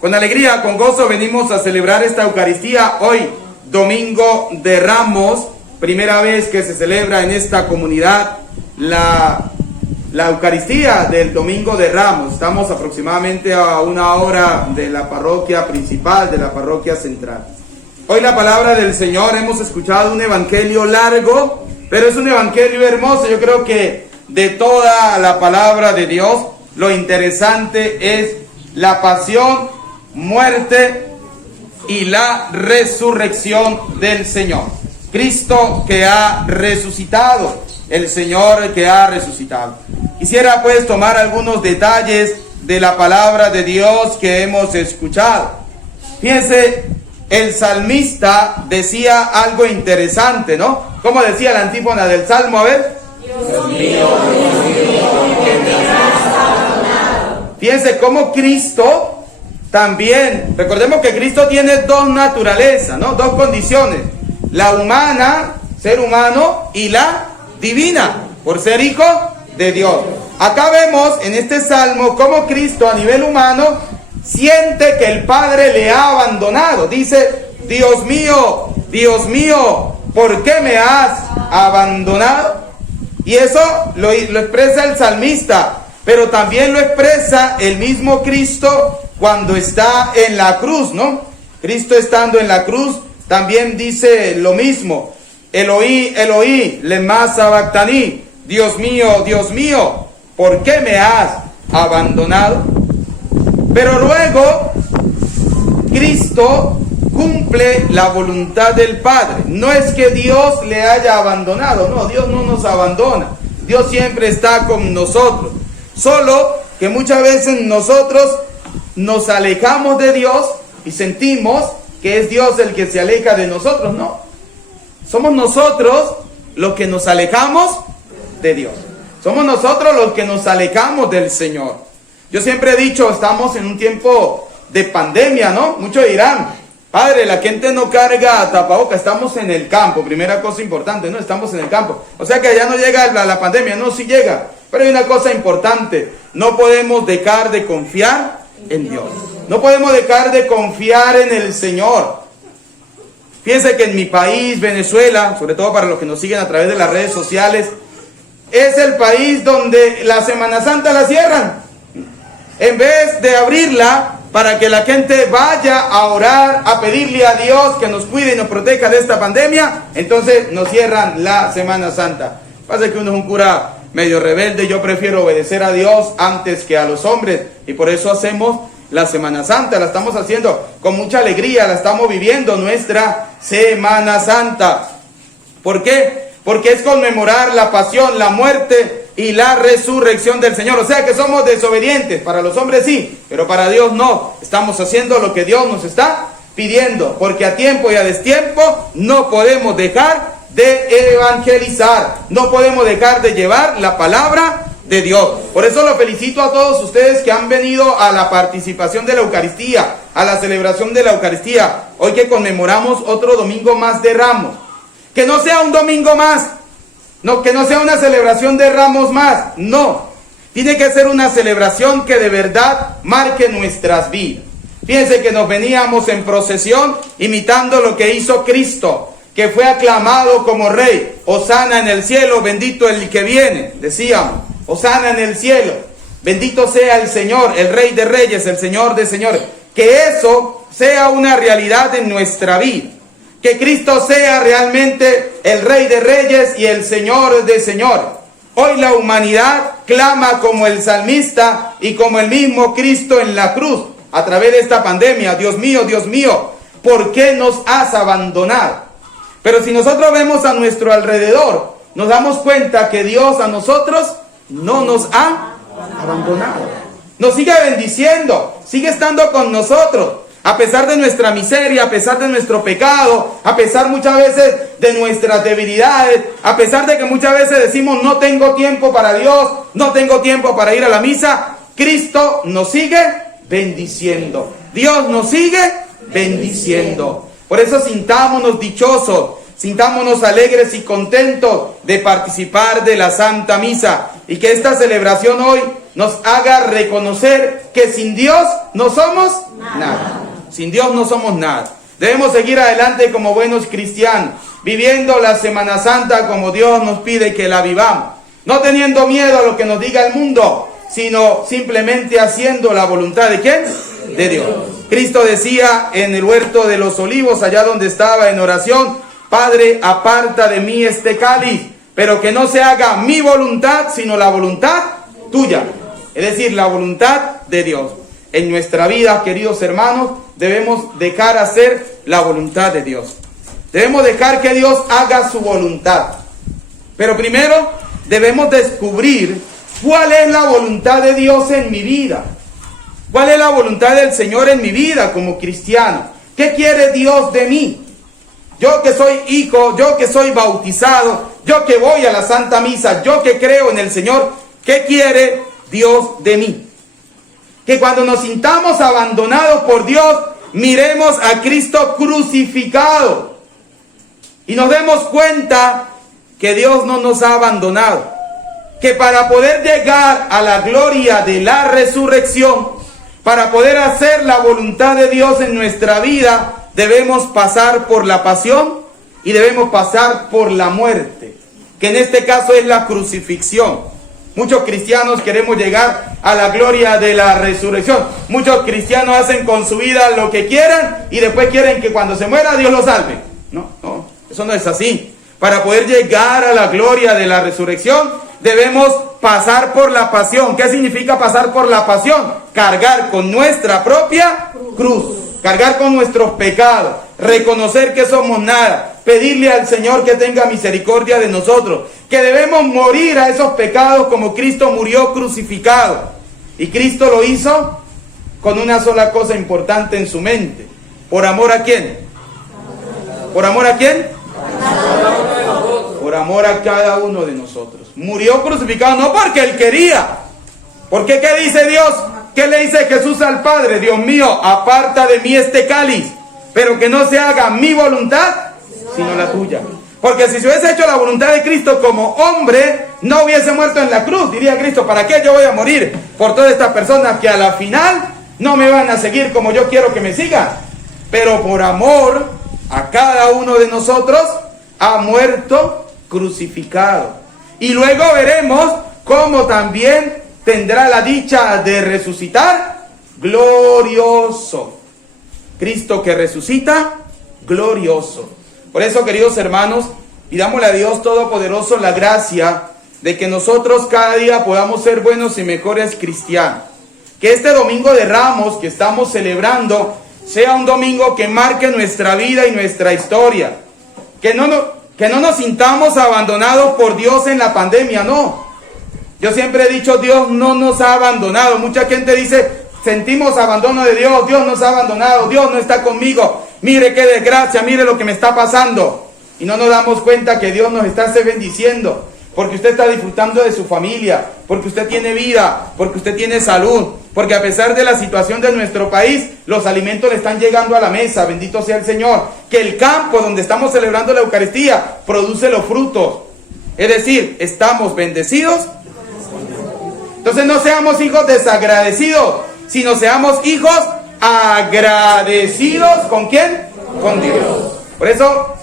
Con alegría, con gozo venimos a celebrar esta Eucaristía hoy, Domingo de Ramos, primera vez que se celebra en esta comunidad la Eucaristía del Domingo de Ramos. Estamos aproximadamente a una hora de la parroquia principal, de la parroquia central. Hoy la palabra del Señor, hemos escuchado un evangelio largo, pero es un evangelio hermoso. Yo creo que de toda la palabra de Dios, lo interesante es la pasión, muerte y la resurrección del Señor. Cristo que ha resucitado, el Señor que ha resucitado. Quisiera pues tomar algunos detalles de la palabra de Dios que hemos escuchado. Fíjense, el salmista decía algo interesante, ¿no? ¿Cómo decía la antífona del Salmo? A ver. Dios mío, que me has abandonado. Fíjense cómo Cristo también, recordemos que Cristo tiene dos naturalezas, ¿no? Dos condiciones. La humana, ser humano, y la divina, por ser hijo de Dios. Acá vemos en este salmo cómo Cristo a nivel humano siente que el Padre le ha abandonado. Dice, Dios mío, ¿por qué me has abandonado? Y eso lo expresa el salmista, pero también lo expresa el mismo Cristo cuando está en la cruz, ¿no? Cristo estando en la cruz también dice lo mismo. Eloí, Eloí, lema sabactani. Dios mío, ¿por qué me has abandonado? Pero luego Cristo cumple la voluntad del Padre. No es que Dios le haya abandonado, no, Dios no nos abandona. Dios siempre está con nosotros. Solo que muchas veces nosotros nos alejamos de Dios y sentimos que es Dios el que se aleja de nosotros. No, somos nosotros los que nos alejamos de Dios. Somos nosotros los que nos alejamos del Señor. Yo siempre he dicho, estamos en un tiempo de pandemia, ¿no? Muchos dirán, padre, la gente no carga tapabocas, estamos en el campo. Primera cosa importante, ¿no? Estamos en el campo. O sea que allá no llega la pandemia, no, sí llega. Pero hay una cosa importante, no podemos dejar de confiar en Dios. No podemos dejar de confiar en el Señor. Fíjense que en mi país, Venezuela, sobre todo para los que nos siguen a través de las redes sociales, es el país donde la Semana Santa la cierran. En vez de abrirla para que la gente vaya a orar, a pedirle a Dios que nos cuide y nos proteja de esta pandemia, entonces nos cierran la Semana Santa. Pasa que uno es un cura medio rebelde, yo prefiero obedecer a Dios antes que a los hombres, y por eso hacemos la Semana Santa, la estamos haciendo con mucha alegría, la estamos viviendo, nuestra Semana Santa. ¿Por qué? Porque es conmemorar la pasión, la muerte y la resurrección del Señor. O sea que somos desobedientes, para los hombres sí, pero para Dios no. Estamos haciendo lo que Dios nos está pidiendo, porque a tiempo y a destiempo no podemos dejar de evangelizar, no podemos dejar de llevar la palabra de Dios. Por eso los felicito a todos ustedes que han venido a la participación de la Eucaristía, a la celebración de la Eucaristía, hoy que conmemoramos otro domingo más de Ramos. Que no sea un domingo más, no, que no sea una celebración de Ramos más, no. Tiene que ser una celebración que de verdad marque nuestras vidas. Fíjense que nos veníamos en procesión imitando lo que hizo Cristo, que fue aclamado como Rey. Hosana en el cielo, bendito el que viene, decíamos. Hosana en el cielo, bendito sea el Señor, el Rey de Reyes, el Señor de Señores. Que eso sea una realidad en nuestra vida. Que Cristo sea realmente el Rey de Reyes y el Señor de Señores. Hoy la humanidad clama como el salmista y como el mismo Cristo en la cruz a través de esta pandemia. Dios mío, ¿por qué nos has abandonado? Pero si nosotros vemos a nuestro alrededor, nos damos cuenta que Dios a nosotros no nos ha abandonado. Nos sigue bendiciendo, sigue estando con nosotros. A pesar de nuestra miseria, a pesar de nuestro pecado, a pesar muchas veces de nuestras debilidades, a pesar de que muchas veces decimos no tengo tiempo para Dios, no tengo tiempo para ir a la misa, Cristo nos sigue bendiciendo. Dios nos sigue bendiciendo. Por eso sintámonos dichosos, sintámonos alegres y contentos de participar de la Santa Misa y que esta celebración hoy nos haga reconocer que sin Dios no somos nada. Sin Dios no somos nada. Debemos seguir adelante como buenos cristianos, viviendo la Semana Santa como Dios nos pide que la vivamos. No teniendo miedo a lo que nos diga el mundo, sino simplemente haciendo la voluntad ¿de quién? De Dios. Cristo decía en el huerto de los olivos, allá donde estaba en oración, Padre, aparta de mí este cáliz, pero que no se haga mi voluntad, sino la voluntad tuya. Es decir, la voluntad de Dios. En nuestra vida, queridos hermanos, debemos dejar hacer la voluntad de Dios. Debemos dejar que Dios haga su voluntad. Pero primero debemos descubrir cuál es la voluntad de Dios en mi vida. ¿Cuál es la voluntad del Señor en mi vida como cristiano? ¿Qué quiere Dios de mí? Yo que soy hijo, yo que soy bautizado, yo que voy a la Santa Misa, yo que creo en el Señor, ¿qué quiere Dios de mí? Que cuando nos sintamos abandonados por Dios, miremos a Cristo crucificado y nos demos cuenta que Dios no nos ha abandonado. Que para poder llegar a la gloria de la resurrección, para poder hacer la voluntad de Dios en nuestra vida, debemos pasar por la pasión y debemos pasar por la muerte, que en este caso es la crucifixión. Muchos cristianos queremos llegar a la gloria de la resurrección. Muchos cristianos hacen con su vida lo que quieran y después quieren que cuando se muera Dios lo salve. No, eso no es así. Para poder llegar a la gloria de la resurrección, debemos pasar por la pasión. ¿Qué significa pasar por la pasión? Cargar con nuestra propia cruz. Cargar con nuestros pecados, reconocer que somos nada, pedirle al Señor que tenga misericordia de nosotros, que debemos morir a esos pecados como Cristo murió crucificado. Y Cristo lo hizo con una sola cosa importante en su mente. ¿Por amor a quién? ¿Por amor a quién? Por amor a cada uno de nosotros. Murió crucificado no porque Él quería. Porque ¿qué dice Dios? ¿Qué le dice Jesús al Padre? Dios mío, aparta de mí este cáliz, pero que no se haga mi voluntad, sino la tuya. Porque si se hubiese hecho la voluntad de Cristo como hombre, no hubiese muerto en la cruz. Diría Cristo, ¿para qué yo voy a morir por todas estas personas que a la final no me van a seguir como yo quiero que me sigan? Pero por amor a cada uno de nosotros, ha muerto crucificado. Y luego veremos cómo también tendrá la dicha de resucitar glorioso. Cristo que resucita, glorioso. Por eso, queridos hermanos, pidámosle a Dios Todopoderoso la gracia de que nosotros cada día podamos ser buenos y mejores cristianos. Que este Domingo de Ramos que estamos celebrando sea un domingo que marque nuestra vida y nuestra historia. Que no nos sintamos abandonados por Dios en la pandemia, no. Yo siempre he dicho, Dios no nos ha abandonado. Mucha gente dice, sentimos abandono de Dios, Dios nos ha abandonado, Dios no está conmigo. Mire qué desgracia, mire lo que me está pasando. Y no nos damos cuenta que Dios nos está bendiciendo. Porque usted está disfrutando de su familia, porque usted tiene vida, porque usted tiene salud. Porque a pesar de la situación de nuestro país, los alimentos le están llegando a la mesa. Bendito sea el Señor. Que el campo donde estamos celebrando la Eucaristía produce los frutos. Es decir, estamos bendecidos. Entonces no seamos hijos desagradecidos, sino seamos hijos agradecidos. ¿Con quién? Con Dios. Por eso,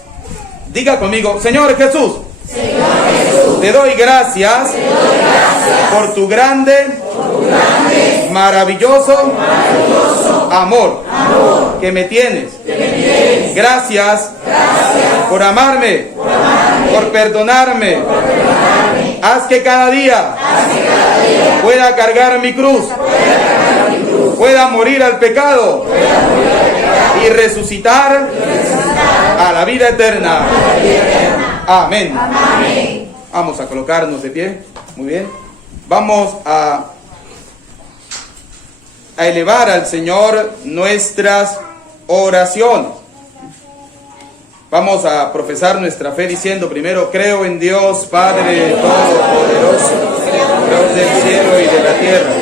diga conmigo, Señor Jesús, te doy gracias por tu grande, maravilloso amor que me tienes. Gracias por amarme, por perdonarme. Haz que cada día pueda cargar mi cruz, pueda morir al pecado y resucitar a la vida eterna. Amén. Vamos a colocarnos de pie. Muy bien. Vamos a elevar al Señor nuestras oraciones. Vamos a profesar nuestra fe diciendo primero, creo en Dios, Padre Todopoderoso, Dios del cielo y de la tierra.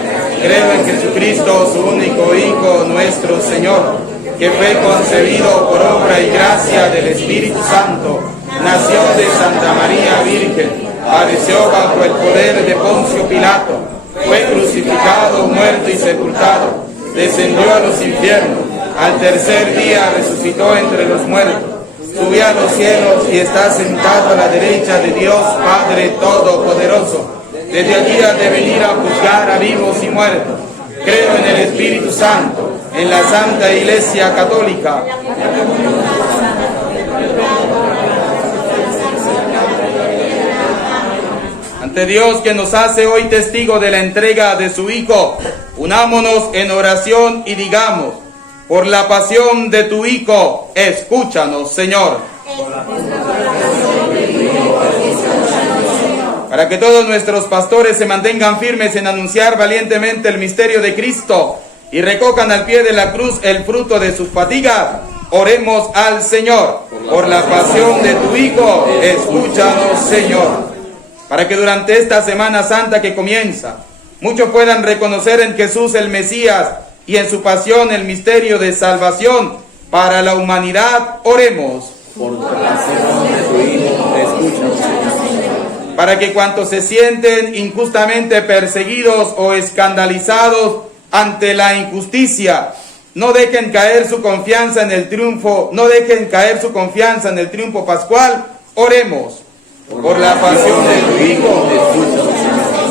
Creo en Jesucristo, su único Hijo, nuestro Señor, que fue concebido por obra y gracia del Espíritu Santo, nació de Santa María Virgen, padeció bajo el poder de Poncio Pilato, fue crucificado, muerto y sepultado, descendió a los infiernos, al tercer día resucitó entre los muertos, subió a los cielos y está sentado a la derecha de Dios Padre Todopoderoso. Desde allí ha de venir a juzgar a vivos y muertos. Creo en el Espíritu Santo, en la Santa Iglesia Católica. Ante Dios que nos hace hoy testigo de la entrega de su Hijo, unámonos en oración y digamos: por la pasión de tu Hijo, escúchanos, Señor. Para que todos nuestros pastores se mantengan firmes en anunciar valientemente el misterio de Cristo y recojan al pie de la cruz el fruto de sus fatigas, oremos al Señor. Por la pasión de tu Hijo, escúchanos, Señor. Para que durante esta Semana Santa que comienza, muchos puedan reconocer en Jesús el Mesías y en su pasión el misterio de salvación para la humanidad, oremos. Por la pasión de tu Hijo, escúchanos, Señor. Para que cuantos se sienten injustamente perseguidos o escandalizados ante la injusticia, no dejen caer su confianza en el triunfo, pascual, oremos. Por la pasión de tu Hijo, escúchanos,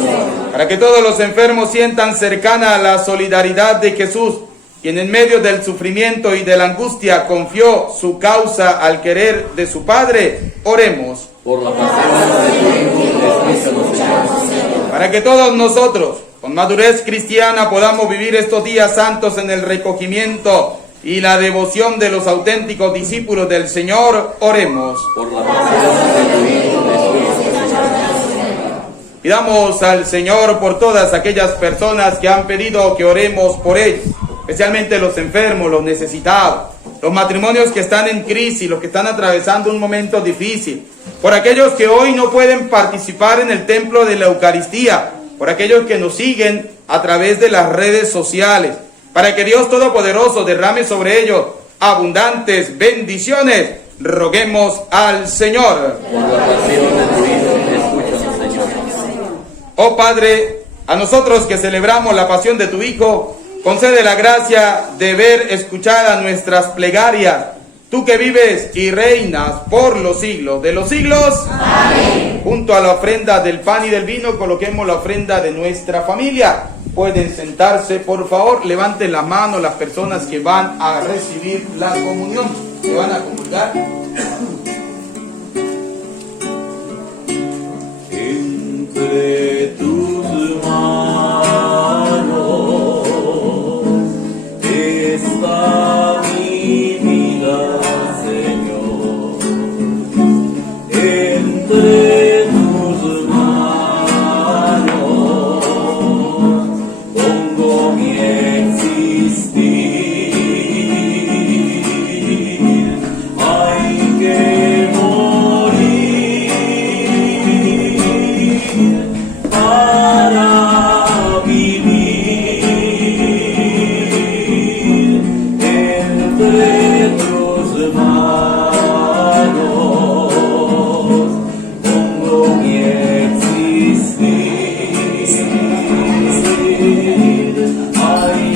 Señor. Para que todos los enfermos sientan cercana la solidaridad de Jesús, quien en medio del sufrimiento y de la angustia confió su causa al querer de su Padre, oremos. Por la pasión de tu Hijo, escúchanos, Señor. Para que todos nosotros, con madurez cristiana, podamos vivir estos días santos en el recogimiento y la devoción de los auténticos discípulos del Señor, oremos. Por la pasión de tu Hijo, escúchanos, Señor. Pidamos al Señor por todas aquellas personas que han pedido que oremos por ellos, especialmente los enfermos, los necesitados, los matrimonios que están en crisis, los que están atravesando un momento difícil, por aquellos que hoy no pueden participar en el templo de la Eucaristía, por aquellos que nos siguen a través de las redes sociales, para que Dios Todopoderoso derrame sobre ellos abundantes bendiciones. Roguemos al Señor. Por la pasión de tu Hijo, escúchanos, Señor. Oh Padre, a nosotros que celebramos la pasión de tu Hijo, concede la gracia de ver escuchadas nuestras plegarias. Tú que vives y reinas por los siglos de los siglos. Amén. Junto a la ofrenda del pan y del vino, coloquemos la ofrenda de nuestra familia. Pueden sentarse, por favor. Levanten la mano las personas que van a recibir la comunión, que van a comulgar. Entre tus manos está mi vida, Señor. Entre tus manos pongo mi existir. Hay que morir para vivir. Entre tus manos pongo mi existir. Hay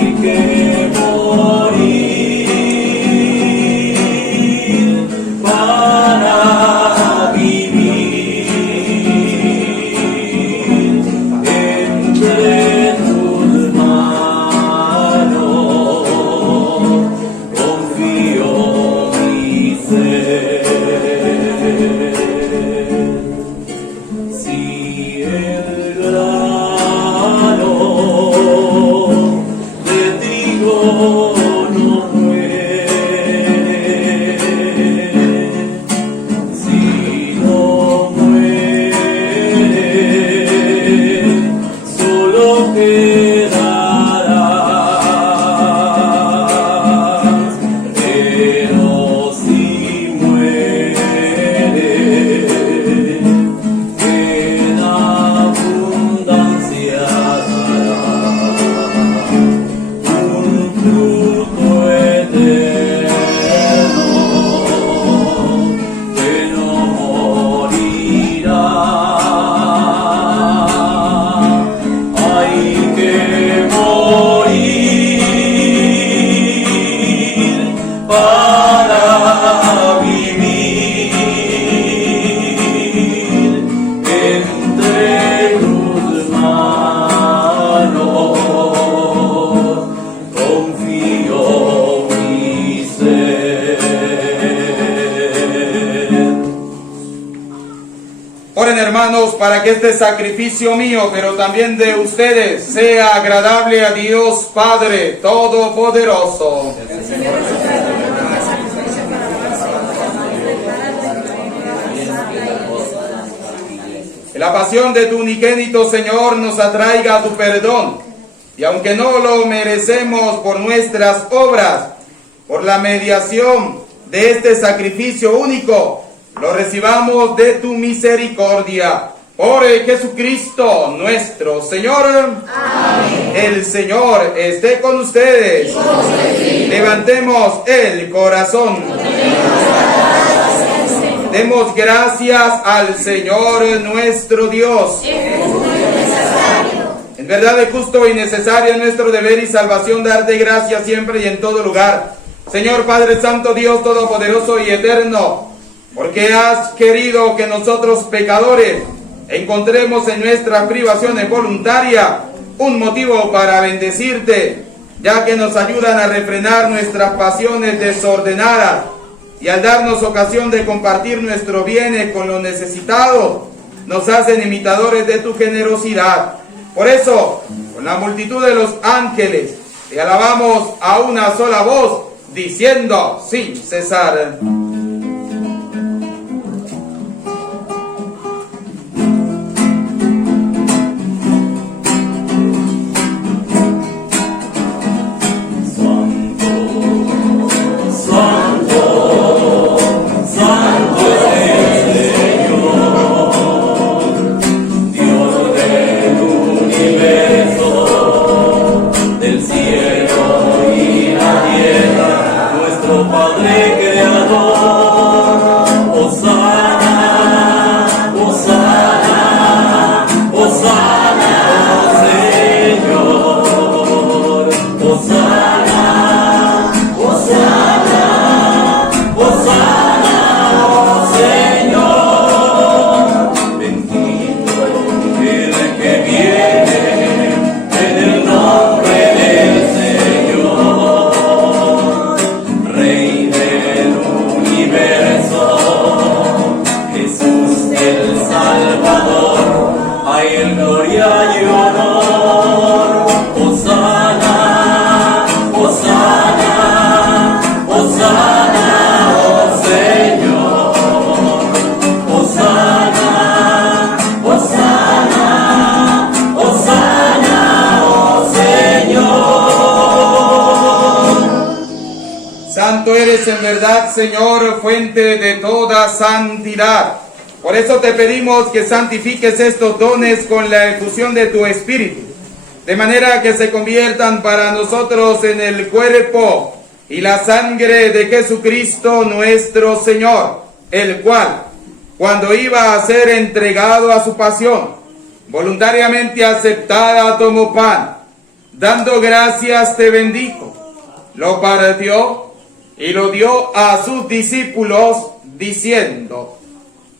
hermanos, para que este sacrificio mío, pero también de ustedes, sea agradable a Dios Padre Todopoderoso. Que la pasión de tu unigénito Señor nos atraiga a tu perdón, y aunque no lo merecemos por nuestras obras, por la mediación de este sacrificio único, lo recibamos de tu misericordia. Por Jesucristo nuestro Señor. Amén. El Señor esté con ustedes. Levantemos el corazón. Demos gracias al Señor nuestro Dios. En verdad es justo y necesario nuestro deber y salvación darte gracias siempre y en todo lugar, Señor Padre Santo, Dios Todopoderoso y Eterno, porque has querido que nosotros pecadores encontremos en nuestras privaciones voluntarias un motivo para bendecirte, ya que nos ayudan a refrenar nuestras pasiones desordenadas y al darnos ocasión de compartir nuestros bienes con los necesitados, nos hacen imitadores de tu generosidad. Por eso, con la multitud de los ángeles, te alabamos a una sola voz, diciendo sin cesar: en verdad, Señor, fuente de toda santidad. Por eso te pedimos que santifiques estos dones con la efusión de tu Espíritu, de manera que se conviertan para nosotros en el cuerpo y la sangre de Jesucristo nuestro Señor, el cual, cuando iba a ser entregado a su pasión, voluntariamente aceptada, tomó pan, dando gracias te bendijo, lo partió y lo dio a sus discípulos, diciendo: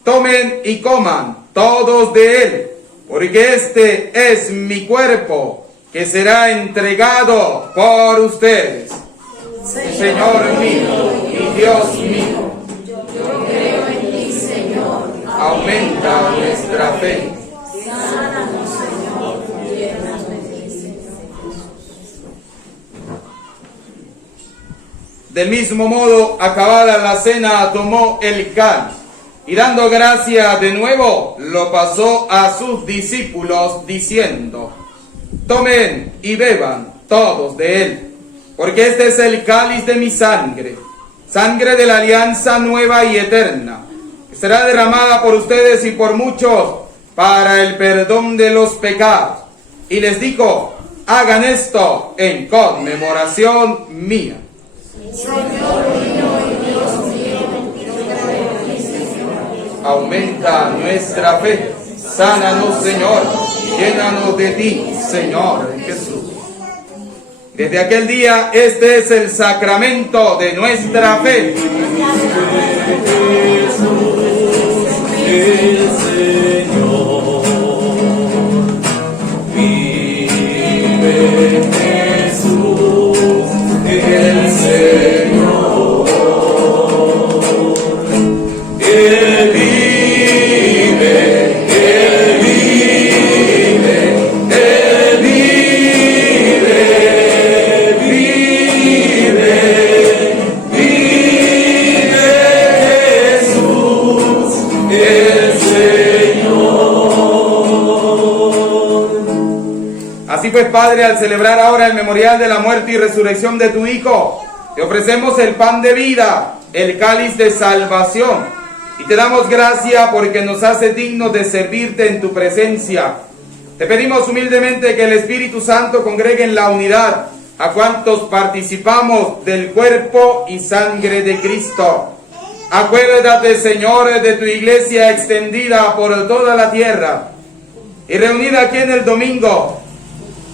tomen y coman todos de él, porque este es mi cuerpo, que será entregado por ustedes. Señor mío y Dios mío, yo creo en ti, Señor. aumenta nuestra fe. Sánanos, Señor, llénanos de ti. Del mismo modo, acabada la cena, tomó el cáliz, y dando gracia de nuevo, lo pasó a sus discípulos, diciendo: tomen y beban todos de él, porque este es el cáliz de mi sangre, sangre de la alianza nueva y eterna, que será derramada por ustedes y por muchos para el perdón de los pecados. Y les dijo: hagan esto en conmemoración mía. Señor mío y Dios mío, yo creo en ti, Señor. Aumenta nuestra fe. Sánanos, Señor, y llénanos de ti, Señor Jesús. Desde aquel día, este es el sacramento de nuestra fe. El Señor vive, Jesús, el Señor, Él vive, pues, Padre, al celebrar ahora el memorial de la muerte y resurrección de tu Hijo, te ofrecemos el pan de vida, el cáliz de salvación, y te damos gracia porque nos hace dignos de servirte en tu presencia. Te pedimos humildemente que el Espíritu Santo congregue en la unidad a cuantos participamos del cuerpo y sangre de Cristo. Acuérdate, Señor, de tu iglesia extendida por toda la tierra y reunida aquí en el domingo,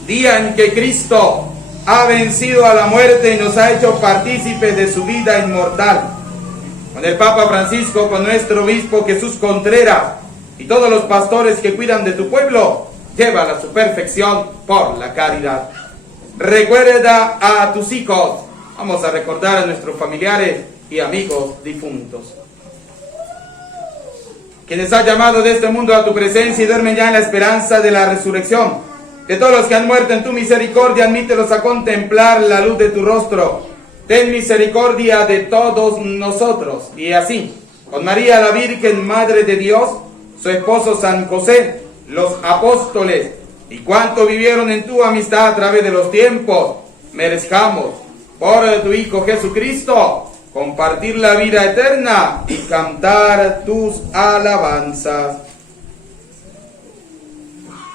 día en que Cristo ha vencido a la muerte y nos ha hecho partícipes de su vida inmortal. Con el Papa Francisco, con nuestro obispo Jesús Contreras y todos los pastores que cuidan de tu pueblo, llévala a su perfección por la caridad. Recuerda a tus hijos. Vamos a recordar a nuestros familiares y amigos difuntos, quienes has llamado de este mundo a tu presencia y duermen ya en la esperanza de la resurrección. De todos los que han muerto en tu misericordia, admítelos a contemplar la luz de tu rostro. Ten misericordia de todos nosotros. Y así, con María la Virgen, Madre de Dios, su esposo San José, los apóstoles y cuantos vivieron en tu amistad a través de los tiempos, merezcamos, por tu Hijo Jesucristo, compartir la vida eterna y cantar tus alabanzas.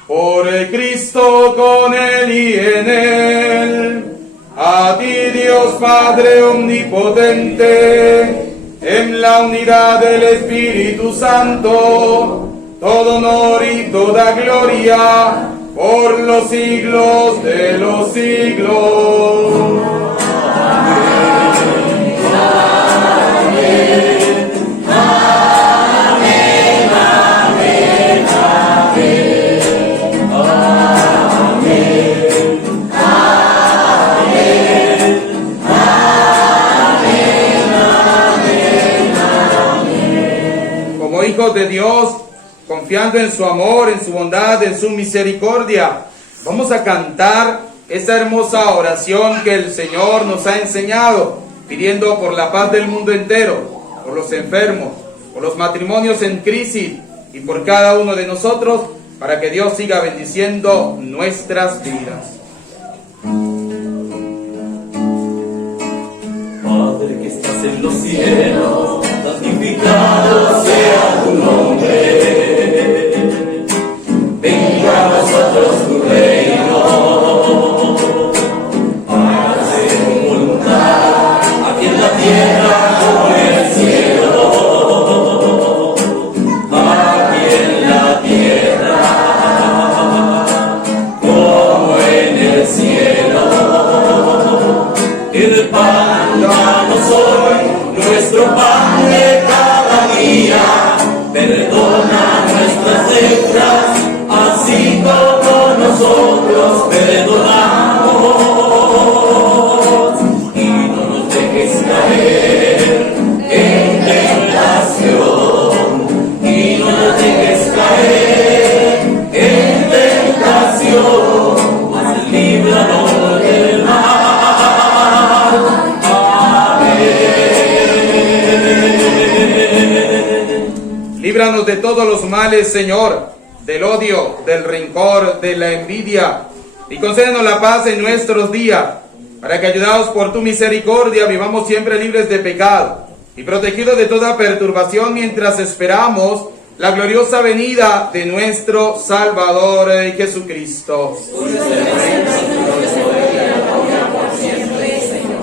Por el Cristo, con Él y en Él, a ti Dios Padre omnipotente, en la unidad del Espíritu Santo, todo honor y toda gloria, por los siglos de los siglos. Como hijos de Dios, confiando en su amor, en su bondad, en su misericordia, vamos a cantar esta hermosa oración que el Señor nos ha enseñado, pidiendo por la paz del mundo entero, por los enfermos, por los matrimonios en crisis y por cada uno de nosotros, para que Dios siga bendiciendo nuestras vidas. Padre que estás en los cielos, santificado sea tu nombre. Venga a nosotros tu reino. Hágase tu voluntad, aquí en la tierra como en el cielo. Aquí en la tierra como en el cielo. El pan danos hoy, nuestro pan de cada día. Perdona nuestras deudas, así como nosotros perdonamos. Y no nos dejes caer en tentación. Y no nos dejes caer en tentación, mas líbranos del mal. Líbranos de todos los males, Señor, del odio, del rencor, de la envidia, y concédenos la paz en nuestros días, para que, ayudados por tu misericordia, vivamos siempre libres de pecado y protegidos de toda perturbación mientras esperamos la gloriosa venida de nuestro Salvador Jesucristo.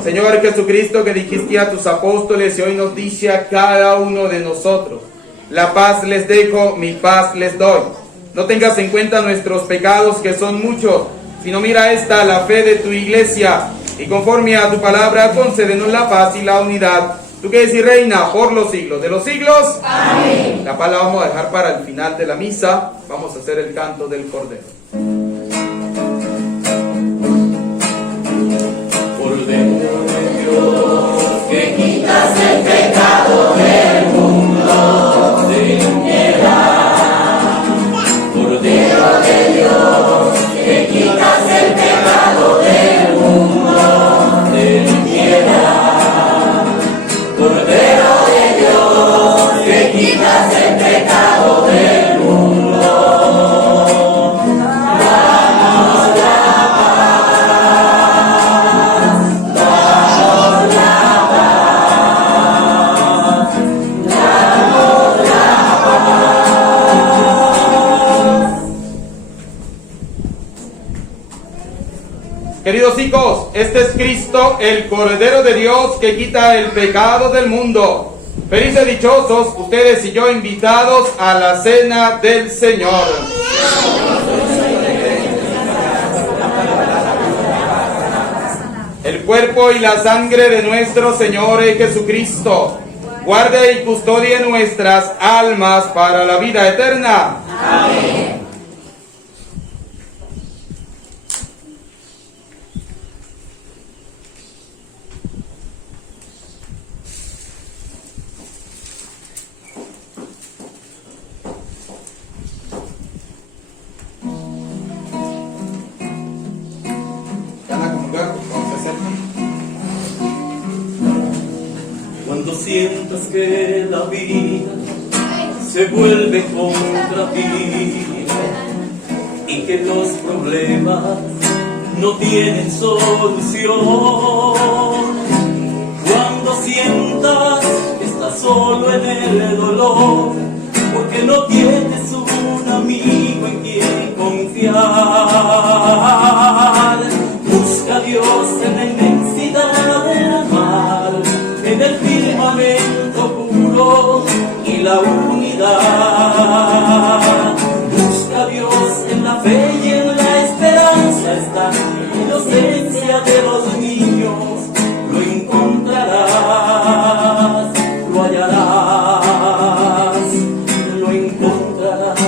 Señor Jesucristo, que dijiste a tus apóstoles y hoy nos dice a cada uno de nosotros: la paz les dejo, mi paz les doy. No tengas en cuenta nuestros pecados, que son muchos, sino mira esta, la fe de tu iglesia, y conforme a tu palabra, concédenos la paz y la unidad. Tú que eres y reina por los siglos de los siglos. Amén. La palabra vamos a dejar para el final de la misa. Vamos a hacer el canto del Cordero. Cordero de Dios, que quitas el pecado del mundo, ten piedad. Cordero de Dios, que quitas el pecado del mundo, ten piedad. Cordero de Dios, que quitas el pecado del mundo. queridos hijos, este es Cristo, el Cordero de Dios que quita el pecado del mundo. Felices, dichosos, ustedes y yo invitados a la cena del Señor. El cuerpo y la sangre de nuestro Señor Jesucristo guarde y custodie nuestras almas para la vida eterna. Amén. Cuando sientas que la vida se vuelve contra ti y que los problemas no tienen solución, cuando sientas que estás solo en el dolor, porque no tienes un amigo en quien confiar, busca a Dios en la inmensidad del mar, en el firmamento puro y la unidad. Busca a Dios en la fe y en la esperanza, está en la inocencia de los niños, lo encontrarás, lo hallarás, lo encontrarás.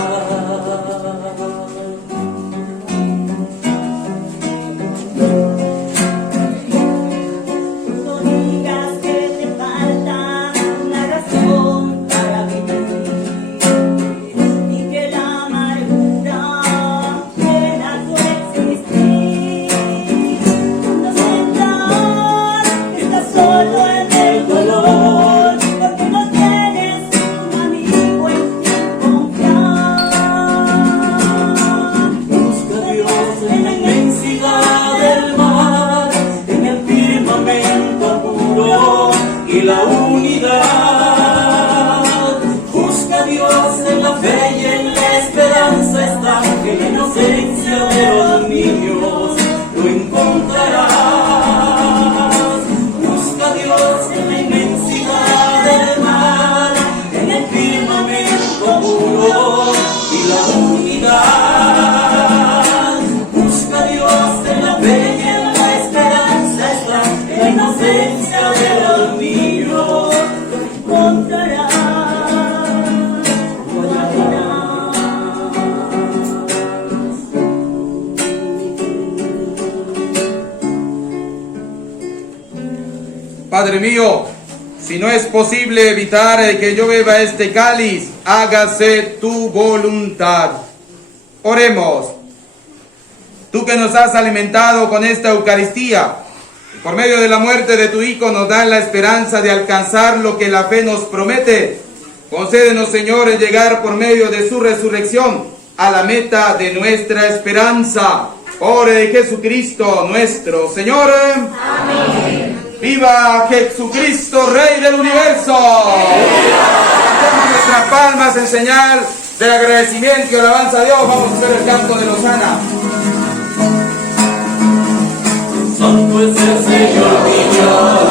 La unidad, busca a Dios en la fe y en la esperanza, está en la inocencia de los niños, lo encontrarás. Busca a Dios en la inmensidad del mar, en el firmamento puro y la unidad. Busca a Dios en la fe y en la esperanza, está en la inocencia de los niños. Padre mío, si no es posible evitar que yo beba este cáliz, hágase tu voluntad. Oremos. Tú que nos has alimentado con esta Eucaristía, por medio de la muerte de tu Hijo nos da la esperanza de alcanzar lo que la fe nos promete. Concédenos, Señor, en llegar por medio de su resurrección a la meta de nuestra esperanza. Por Jesucristo nuestro Señor. Amén. ¡Viva Jesucristo, Rey del Universo! Levantemos nuestras palmas en señal de agradecimiento y alabanza a Dios. Vamos a hacer el canto de Lozana. Santo es el Señor,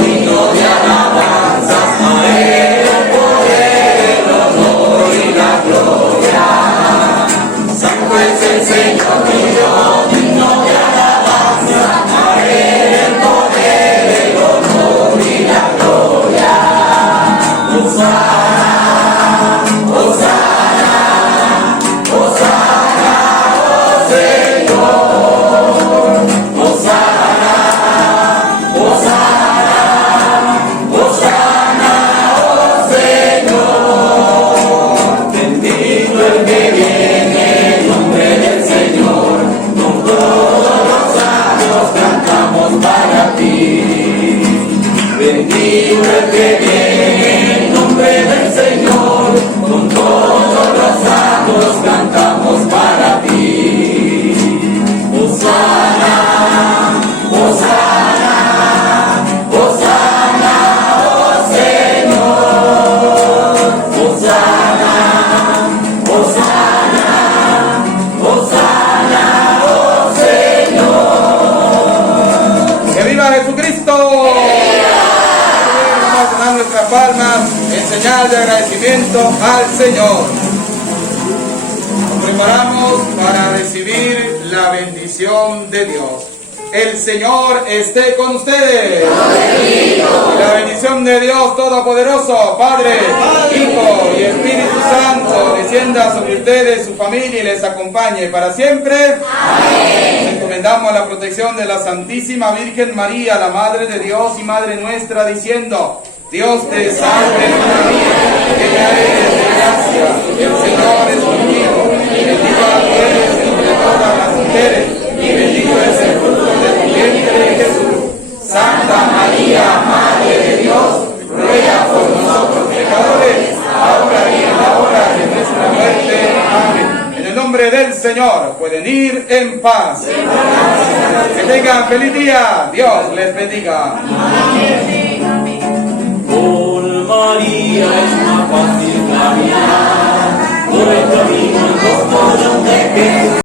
digno de alabanzas, a Él el poder, el honor y la gloria. Santo es el Señor, digno de alabanzas, a Él el poder, el honor y la gloria. Hosana, Hosana, Hosana, oh Señor. Hosana, Hosana, ¡Viva Jesucristo! Vamos a dar nuestras palmas en señal de agradecimiento al Señor. Nos preparamos para recibir la bendición de Dios. El Señor esté con ustedes. La bendición de Dios Todopoderoso, Padre, Hijo y Espíritu Santo, descienda sobre ustedes, su familia y les acompañe para siempre. Amén. Nos encomendamos a la protección de la Santísima Virgen María, la Madre de Dios y Madre nuestra, diciendo: Dios te salve María, llena eres de gracia, el Señor es contigo, bendita eres entre todas las mujeres, y bendito es el fruto de tu vientre, Jesús. Santa María, Madre de Dios, ruega por nosotros pecadores, ahora y en la hora de nuestra muerte. Amén. En el nombre del Señor, pueden ir en paz. Que tengan feliz día. Dios les bendiga. Con María es más fácil caminar por el camino.